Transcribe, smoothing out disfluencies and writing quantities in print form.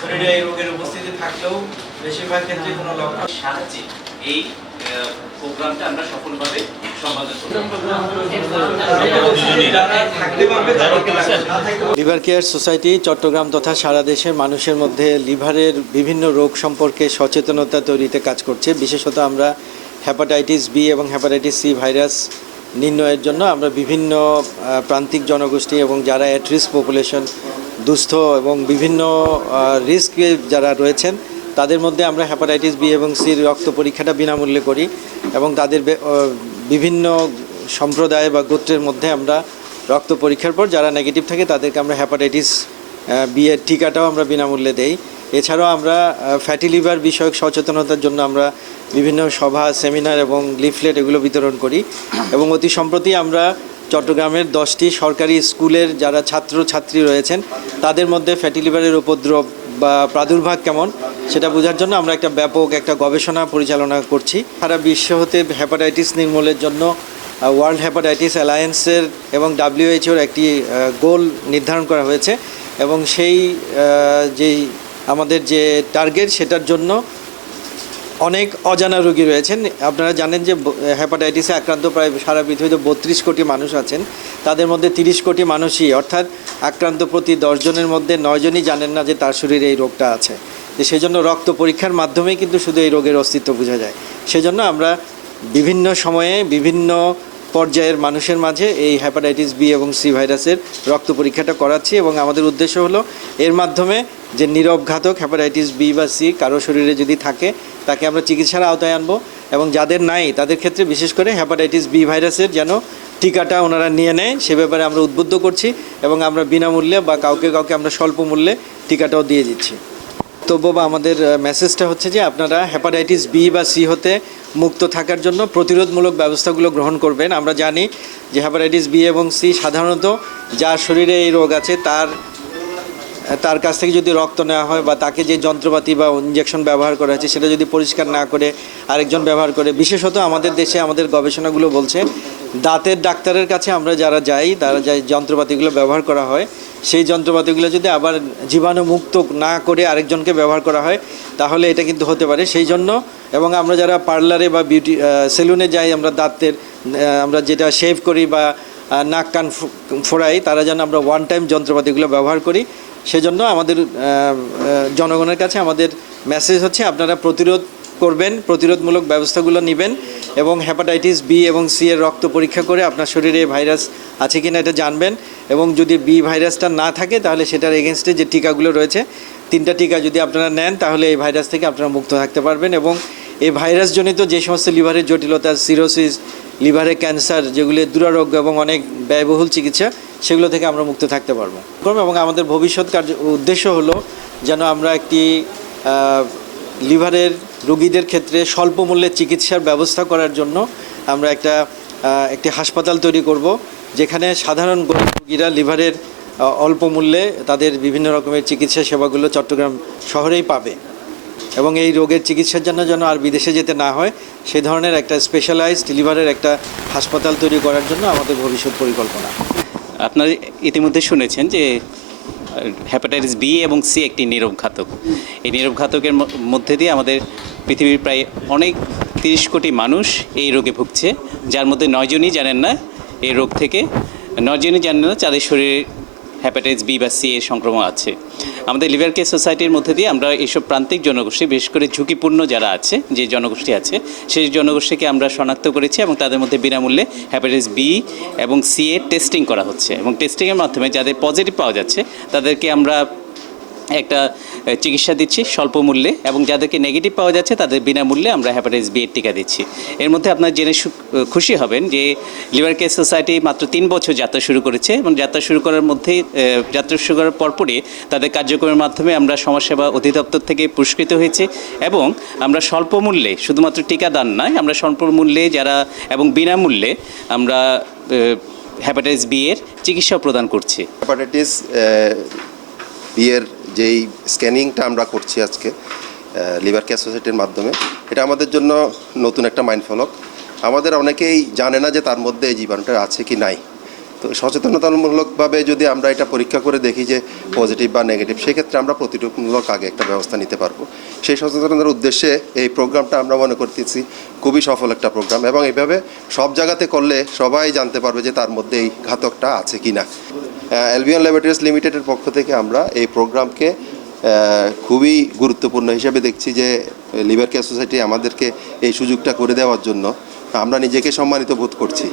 শরীরে এই রোগের উপস্থিতি থাকলেও বেশিরভাগ ক্ষেত্রে কোনো লক্ষণ সাহায্যে এই প্রোগ্রামটা আমরা সফলভাবে সম্পাদন করব। লিভার কেয়ার সোসাইটি চট্টগ্রাম তথা সারা দেশের মানুষের মধ্যে লিভারের বিভিন্ন রোগ সম্পর্কে সচেতনতা তৈরিতে কাজ করছে। বিশেষত আমরা হেপাটাইটিস বি এবং হেপাটাইটিস সি ভাইরাস নির্ণয়ের জন্য আমরা বিভিন্ন প্রান্তিক জনগোষ্ঠী এবং যারা অ্যাট রিস্ক পপুলেশন, দুস্থ এবং বিভিন্ন রিস্কে যারা রয়েছেন তাদের মধ্যে আমরা হেপাটাইটিস বি এবং সির রক্ত পরীক্ষাটা বিনামূল্যে করি এবং তাদের বিভিন্ন সম্প্রদায় বা গোত্রের মধ্যে আমরা রক্ত পরীক্ষার পর যারা নেগেটিভ থাকে তাদেরকে আমরা হেপাটাইটিস বি এর টিকাটাও আমরা বিনামূল্যে দেই। এছাড়াও আমরা ফ্যাটি লিভার বিষয়ক সচেতনতার জন্য আমরা বিভিন্ন সভা, সেমিনার এবং লিফলেট এগুলো বিতরণ করি এবং অতি সম্প্রতি আমরা চট্টগ্রামের 10টি সরকারি স্কুলের যারা ছাত্রছাত্রী রয়েছেন তাদের মধ্যে ফ্যাটি লিভারের উপদ্রব বা প্রাদুর্ভাব কেমন সেটা বোঝার জন্য আমরা একটা ব্যাপক গবেষণা পরিচালনা করছি। সারা বিশ্ব হতে হেপাটাইটিস নির্মূলের জন্য ওয়ার্ল্ড হেপাটাইটিস অ্যালায়েন্সের এবং WHO একটি গোল নির্ধারণ করা হয়েছে এবং সেই যেই আমাদের যে টার্গেট সেটার জন্য অনেক অজানা রোগী রয়েছেন। আপনারা জানেন যে হেপাটাইটিসে আক্রান্ত প্রায় সারা পৃথিবীতে 32 কোটি মানুষ আছেন। তাদের মধ্যে 30 কোটি মানুষই অর্থাৎ আক্রান্ত প্রতি 10 জনের মধ্যে 9 জনই জানেন না যে তার শরীরে এই রোগটা আছে। সেই জন্য রক্ত পরীক্ষার মাধ্যমেই কিন্তু শুধু এই রোগের অস্তিত্ব বোঝা যায়। সেজন্য আমরা বিভিন্ন সময়ে বিভিন্ন পর্যায়ের মানুষের মাঝে এই হেপাটাইটিস বি এবং সি ভাইরাসের রক্ত পরীক্ষাটা করাচ্ছি এবং আমাদের উদ্দেশ্য হলো এর মাধ্যমে যে নীরব ঘাতক হেপাটাইটিস বি বা সি কারো শরীরে যদি থাকে তাকে আমরা চিকিৎসার আওতায় আনবো এবং যাদের নাই তাদের ক্ষেত্রে বিশেষ করে হেপাটাইটিস বি ভাইরাসের যেন টিকাটা ওনারা নিয়ে নেয় সে ব্যাপারে আমরা উদ্বুদ্ধ করছি এবং আমরা বিনামূল্যে বা কাউকে আমরা স্বল্প মূল্যে টিকাটাও দিয়ে দিচ্ছি। বক্তব্য বা আমাদের মেসেজটা হচ্ছে যে আপনারা হেপাটাইটিস বি বা সি হতে মুক্ত থাকার জন্য প্রতিরোধমূলক ব্যবস্থাগুলো গ্রহণ করবেন। আমরা জানি যে হেপাটাইটিস বি এবং সি সাধারণত যার শরীরে এই রোগ আছে তার কাছ থেকে যদি রক্ত নেওয়া হয় বা তাকে যে যন্ত্রপাতি বা ইঞ্জেকশন ব্যবহার করা হয়েছে সেটা যদি পরিষ্কার না করে আরেকজন ব্যবহার করে, বিশেষত আমাদের দেশে আমাদের গবেষণাগুলো বলছে দাঁতের ডাক্তারের কাছে আমরা যারা যাই তারা যে যন্ত্রপাতিগুলো ব্যবহার করা হয় সেই যন্ত্রপাতিগুলো যদি আবার জীবাণুমুক্ত না করে আরেকজনকে ব্যবহার করা হয় তাহলে এটা কিন্তু হতে পারে। সেই জন্য এবং আমরা যারা পার্লারে বা বিউটি সেলুনে যাই আমরা দাঁতের আমরা যেটা শেভ করি বা নাক কান ফোড়াই তারা যেন আমরা ওয়ান টাইম যন্ত্রপাতিগুলো ব্যবহার করি। সেজন্য আমাদের জনগণের কাছে আমাদের মেসেজ হচ্ছে আপনারা প্রতিরোধ করবেন, প্রতিরোধমূলক ব্যবস্থাগুলো নেবেন এবং হেপাটাইটিস বি এবং সি এর রক্ত পরীক্ষা করে আপনার শরীরে ভাইরাস আছে কিনা এটা জানবেন এবং যদি বি ভাইরাসটা না থাকে তাহলে সেটার এগেনস্টে যে টিকাগুলো রয়েছে 3টা টিকা যদি আপনারা নেন তাহলে এই ভাইরাস থেকে আপনারা মুক্ত থাকতে পারবেন এবং এই ভাইরাসজনিত যে সমস্ত লিভারের জটিলতা, সিরোসিস, লিভারে ক্যান্সার যেগুলি দুরারোগ্য এবং অনেক ব্যয়বহুল চিকিৎসা সেগুলো থেকে আমরা মুক্ত থাকতে পারবো এবং আমাদের ভবিষ্যৎ উদ্দেশ্য হলো যেন আমরা একটি লিভারের রোগীদের ক্ষেত্রে স্বল্প মূল্যে চিকিৎসার ব্যবস্থা করার জন্য আমরা একটি হাসপাতাল তৈরি করব যেখানে সাধারণ গরিব রোগীরা লিভারের অল্প মূল্যে তাদের বিভিন্ন রকমের চিকিৎসা সেবাগুলো চট্টগ্রাম শহরেই পাবে এবং এই রোগের চিকিৎসার জন্য যেন আর বিদেশে যেতে না হয় সেই ধরনের একটা স্পেশালাইজড লিভারের একটা হাসপাতাল তৈরি করার জন্য আমাদের ভবিষ্যৎ পরিকল্পনা। আপনারা ইতিমধ্যে শুনেছেন যে হেপাটাইটিস বি এবং সি একটি নীরব ঘাতক। এই নীরব ঘাতকের মধ্যে দিয়ে আমাদের পৃথিবীর প্রায় অনেক 30 কোটি মানুষ এই রোগে ভুগছে, যার মধ্যে 9 জনই জানেন না এই রোগ থেকে, 9 জনই জানেন না তাদের শরীরে হেপাটাইটিস বি বা সি এর সংক্রমণ আছে। আমাদের লিভার কেয়ার সোসাইটির মধ্যে দিয়ে আমরা এইসব প্রান্তিক জনগোষ্ঠী, বিশেষ করে ঝুঁকিপূর্ণ যারা আছে যে জনগোষ্ঠী আছে সেই জনগোষ্ঠীকে আমরা শনাক্ত করেছি এবং তাদের মধ্যে বিনামূল্যে হেপাটাইটিস বি এবং সি এর টেস্টিং করা হচ্ছে এবং টেস্টিংয়ের মাধ্যমে যাদের পজিটিভ পাওয়া যাচ্ছে তাদেরকে আমরা একটা চিকিৎসা দিচ্ছি স্বল্প মূল্যে এবং যাদেরকে নেগেটিভ পাওয়া যাচ্ছে তাদের বিনামূল্যে আমরা হেপাটাইটিস বি এর টিকা দিচ্ছি। এর মধ্যে আপনারা জেনে খুশি হবেন যে লিভার কেয়ার সোসাইটি মাত্র 3 বছর যাত্রা শুরু করেছে এবং যাত্রা শুরু করার পরপরই তাদের কার্যক্রমের মাধ্যমে আমরা সমাজসেবা অধিদপ্তর থেকে পুরস্কৃত হয়েছে এবং আমরা স্বল্প মূল্যে শুধুমাত্র টিকা দান নয়, আমরা স্বল্প মূল্যে এবং বিনামূল্যে আমরা হেপাটাইটিস বি এর চিকিৎসা প্রদান করছি। হেপাটাইটিস বি এর যেই স্ক্যানিংটা আমরা করছি আজকে লিভার কেয়ার সোসাইটির মাধ্যমে, এটা আমাদের জন্য নতুন একটা মাইন্ডফলক। আমাদের অনেকেই জানে না যে তার মধ্যে এই জীবাণুটা আছে কি নাই। তো সচেতনতামূলকভাবে যদি আমরা এটা পরীক্ষা করে দেখি যে পজিটিভ বা নেগেটিভ, সেক্ষেত্রে আমরা প্রতিরোধমূলক আগে একটা ব্যবস্থা নিতে পারবো। সেই সচেতনতার উদ্দেশ্যে এই প্রোগ্রামটা আমরা মনে করতেছি খুবই সফল একটা প্রোগ্রাম, এবং এইভাবে সব জায়গাতে করলে সবাই জানতে পারবে যে তার মধ্যে এই ঘাতকটা আছে কি না। অ্যালবিয়ন ল্যাবরেটরিজ লিমিটেডের পক্ষ থেকে আমরা এই প্রোগ্রামকে খুবই গুরুত্বপূর্ণ হিসেবে দেখছি যে লিভার কেয়ার সোসাইটি আমাদেরকে এই সুযোগটা করে দেওয়ার জন্য আমরা নিজেকে সম্মানিত বোধ করছি।